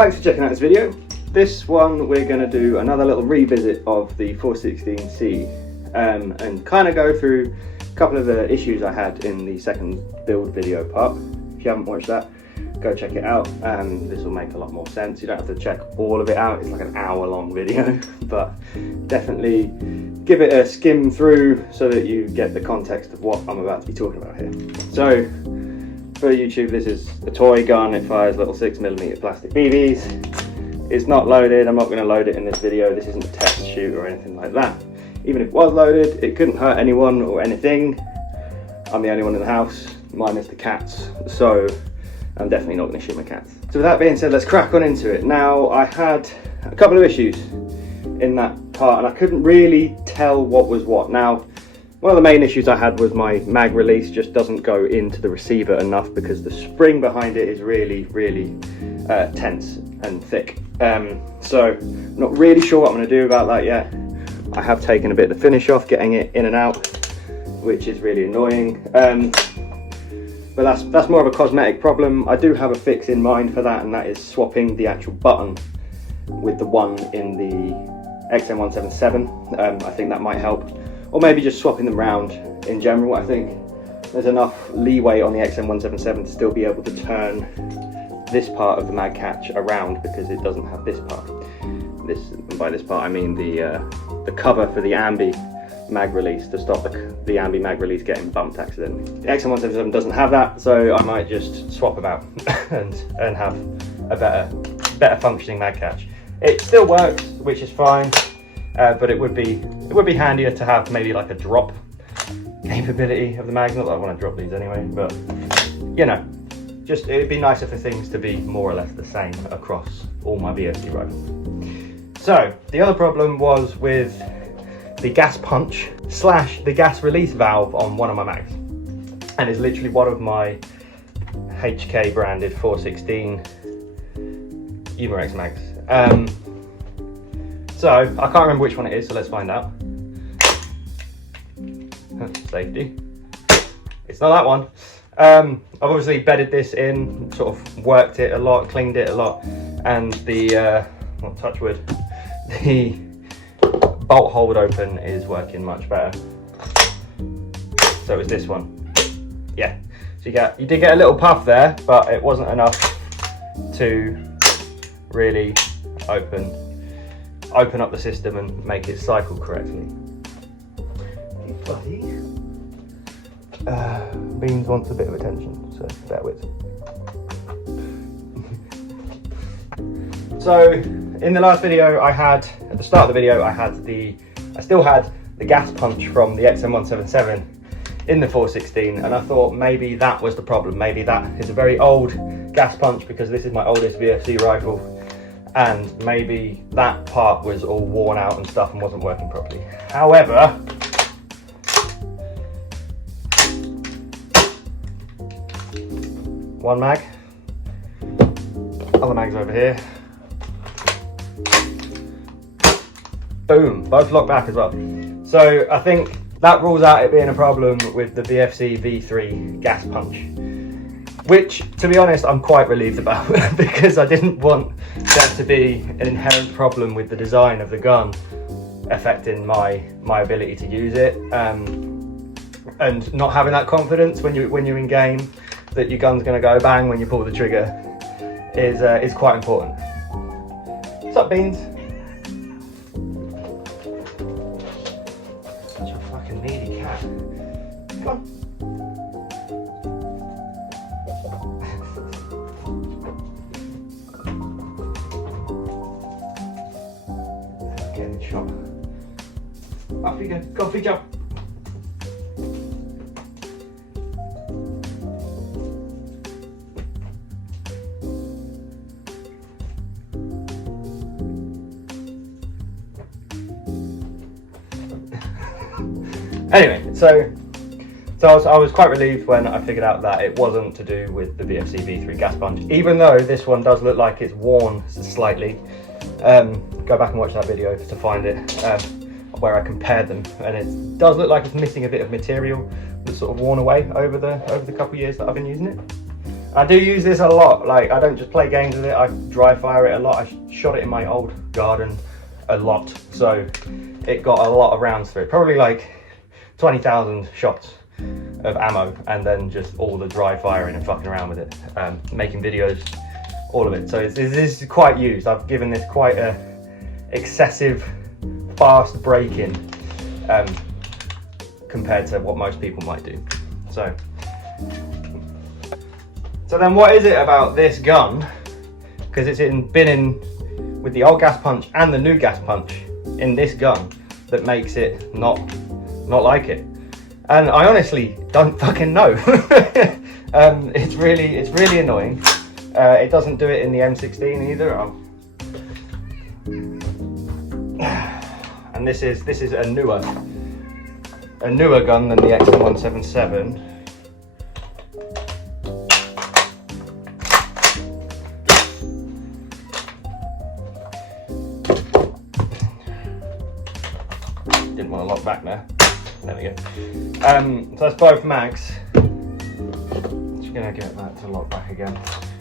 Thanks for checking out this video. This one we're going to do another little revisit of the 416C and kind of go through a couple of the issues I had in the second build video part. If you haven't watched that, go check it out and this will make a lot more sense. You don't have to check all of it out, it's like an hour-long video, but definitely give it a skim through so that you get the context of what I'm about to be talking about here. So, for YouTube, this is a toy gun. It fires little 6mm plastic BBs. It's not loaded. I'm not going to load it in this video. This isn't a test shoot or anything like that. Even if it was loaded, it couldn't hurt anyone or anything. I'm the only one in the house, minus the cats, so I'm definitely not going to shoot my cats. So with that being said, let's crack on into it. Now, I had a couple of issues in that part and I couldn't really tell what was what. Now, one of the main issues I had was my mag release just doesn't go into the receiver enough because the spring behind it is really tense and thick. So I'm not really sure what I'm going to do about that yet. I have taken a bit of the finish off, getting it in and out, which is really annoying. But that's more of a cosmetic problem. I do have a fix in mind for that, and that is swapping the actual button with the one in the XM177. I think that might help. Or maybe just swapping them round in general. I think there's enough leeway on the XM177 to still be able to turn this part of the mag catch around because it doesn't have this part. And by this part I mean the cover for the ambi mag release to stop the ambi mag release getting bumped accidentally. The XM177 doesn't have that, so I might just swap them out and have a better functioning mag catch. It still works, which is fine. But it would be handier to have maybe like a drop capability of the mags. Not that I want to drop these anyway, but you know, just it'd be nicer for things to be more or less the same across all my VFC rifles. So the other problem was with the gas punch / the gas release valve on one of my mags, and it's literally one of my HK branded 416 Humorex mags. So, I can't remember which one it is, so let's find out. Safety. It's not that one. I've obviously bedded this in, sort of worked it a lot, cleaned it a lot, and the, well, touch wood, the bolt hold open is working much better. So it's this one. Yeah. So you did get a little puff there, but it wasn't enough to really open up the system and make it cycle correctly. Buddy. Beans wants a bit of attention, so bear with. So in the last video at the start of the video, I still had the gas punch from the XM177 in the 416, and I thought maybe that was the problem. Maybe that is a very old gas punch because this is my oldest VFC rifle. And maybe that part was all worn out and stuff and wasn't working properly. However, one mag, other mag's over here. Boom, both lock back as well. So I think that rules out it being a problem with the VFC V3 gas punch, which, to be honest, I'm quite relieved about because I didn't want there to be an inherent problem with the design of the gun affecting my ability to use it, and not having that confidence when you're in game that your gun's going to go bang when you pull the trigger is quite important. What's up, Beans? Such a fucking needy cat. Come on. Getting shot. Off you go. Go feed jump. Anyway, so I was quite relieved when I figured out that it wasn't to do with the VFC V3 gas punch, even though this one does look like it's worn slightly. Go back and watch that video to find it, where I compared them, and it does look like it's missing a bit of material that's sort of worn away over the couple of years that I've been using it. I do use this a lot. Like, I don't just play games with it, I dry fire it a lot. I shot it in my old garden a lot, so it got a lot of rounds through it. Probably like 20,000 shots of ammo, and then just all the dry firing and fucking around with it, making videos, all of it. So this is quite used. I've given this quite a excessive fast break-in compared to what most people might do. So then what is it about this gun, because it's been in with the old gas punch and the new gas punch in this gun, that makes it not like it? And I honestly don't fucking know. It's really annoying. It doesn't do it in the M16 either. And this is a newer gun than the XM177. Didn't want to lock back there. There we go. So that's both mags. Just gonna get that to lock back again.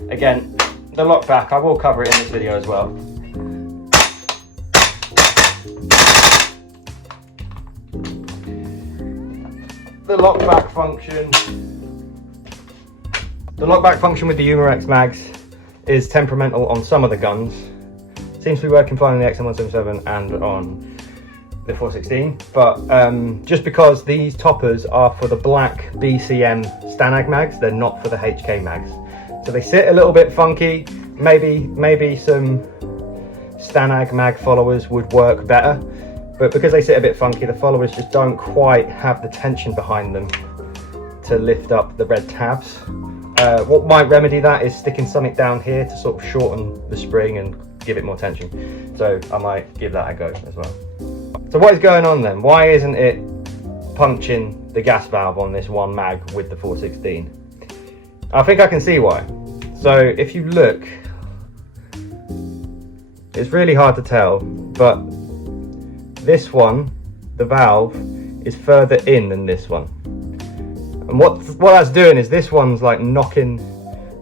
Again, the lock back, I will cover it in this video as well. The lockback function with the Umarex mags is temperamental on some of the guns. Seems to be working fine on the XM177 and on the 416, but just because these toppers are for the black BCM Stanag mags, they're not for the HK mags. So they sit a little bit funky. Maybe some Stanag mag followers would work better, but because they sit a bit funky, the followers just don't quite have the tension behind them to lift up the red tabs. What might remedy that is sticking something down here to sort of shorten the spring and give it more tension. So I might give that a go as well. So what is going on then? Why isn't it punching the gas valve on this one mag with the 416? I think I can see why. So if you look, it's really hard to tell, but this one, the valve, is further in than this one. And what that's doing is this one's like knocking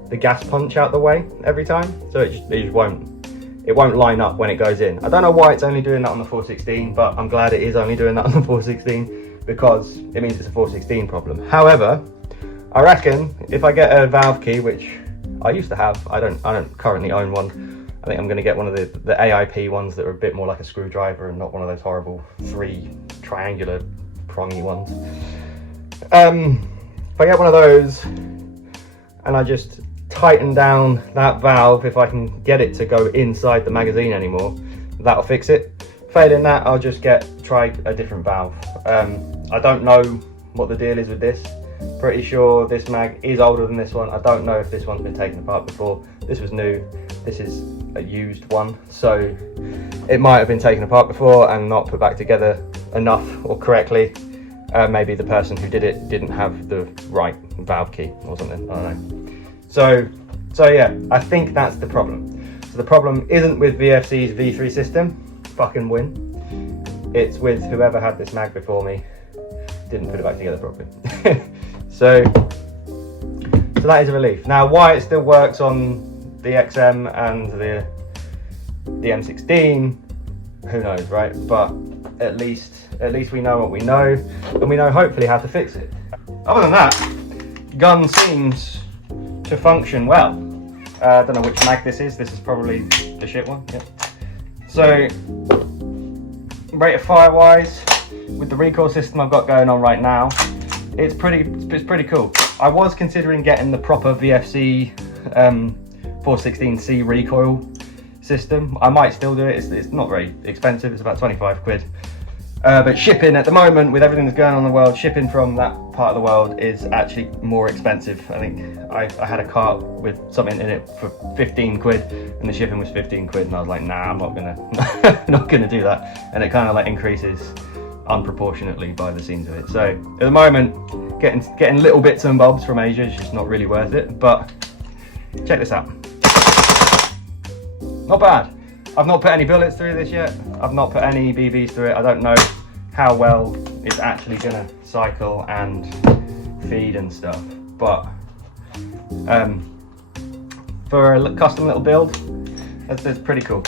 the gas punch out the way every time, so it just won't line up when it goes in. I don't know why it's only doing that on the 416, but I'm glad it is only doing that on the 416 because it means it's a 416 problem. However, I reckon if I get a valve key, which I used to have, I don't currently own one. I think I'm going to get one of the AIP ones that are a bit more like a screwdriver and not one of those horrible 3 triangular prongy ones. If I get one of those and I just tighten down that valve, if I can get it to go inside the magazine anymore, that'll fix it. Failing that, I'll just try a different valve. I don't know what the deal is with this. Pretty sure this mag is older than this one. I don't know if this one's been taken apart before. This was new. This is a used one, so it might have been taken apart before and not put back together enough or correctly. Maybe the person who did it didn't have the right valve key or something, I don't know. So yeah, I think that's the problem. So the problem isn't with VFC's V3 system, fucking win. It's with whoever had this mag before me, didn't put it back together properly. So that is a relief. Now, why it still works on the XM and the M16, who knows, right? But at least we know what we know, and we know hopefully how to fix it. Other than that, gun seems to function well. I don't know which mag this is. This is probably the shit one. Yep. So rate of fire wise, with the recoil system I've got going on right now, it's pretty cool. I was considering getting the proper VFC 416C recoil system. I might still do it. It's not very expensive. It's about 25 quid. But shipping at the moment, with everything that's going on in the world, shipping from that part of the world is actually more expensive. I think I had a cart with something in it for 15 quid and the shipping was 15 quid, and I was like, nah, I'm not gonna do that. And it kind of like increases unproportionately by the seams of it. So at the moment, getting little bits and bobs from Asia is just not really worth it. But check this out. Not bad. I've not put any bullets through this yet. I've not put any BBs through it. I don't know how well it's actually gonna cycle and feed and stuff. But for a custom little build. That's pretty cool.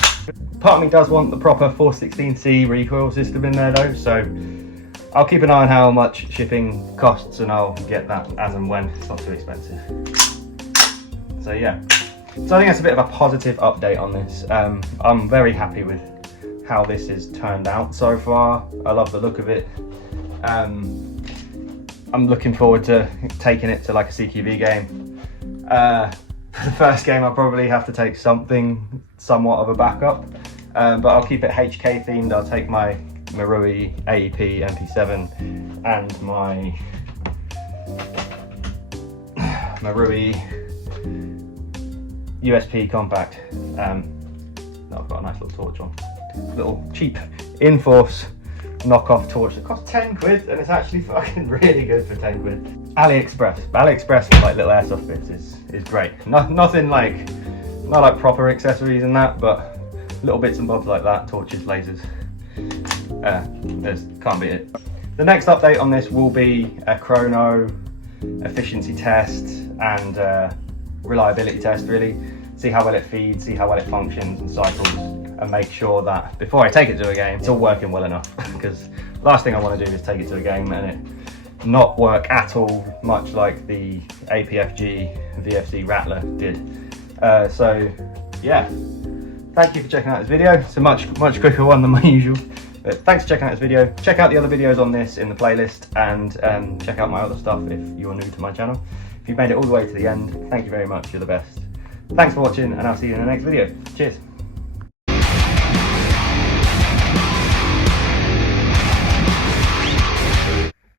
Part of me does want the proper 416C recoil system in there though, so I'll keep an eye on how much shipping costs and I'll get that as and when. It's not too expensive. So yeah, so I think that's a bit of a positive update on this. I'm very happy with how this has turned out so far. I love the look of it. I'm looking forward to taking it to like a CQB game. For the first game I'll probably have to take somewhat of a backup, but I'll keep it HK themed. I'll take my Marui AEP MP7 and my Marui USP compact. I've got a nice little torch on. Little cheap Inforce knockoff torch that costs 10 quid and it's actually fucking really good for 10 quid. AliExpress with like little airsoft bits is great. Nothing like, not like proper accessories and that, but little bits and bobs like that, torches, lasers. Can't beat it. The next update on this will be a chrono efficiency test and reliability test really. See how well it feeds, see how well it functions and cycles, and make sure that before I take it to a game, it's all working well enough. Because last thing I want to do is take it to a game and it not work at all, much like the APFG VFC Rattler did. So yeah, thank you for checking out this video. It's a much quicker one than my usual. But thanks for checking out this video. Check out the other videos on this in the playlist and check out my other stuff if you're new to my channel. If you've made it all the way to the end, thank you very much, you're the best. Thanks for watching and I'll see you in the next video. Cheers.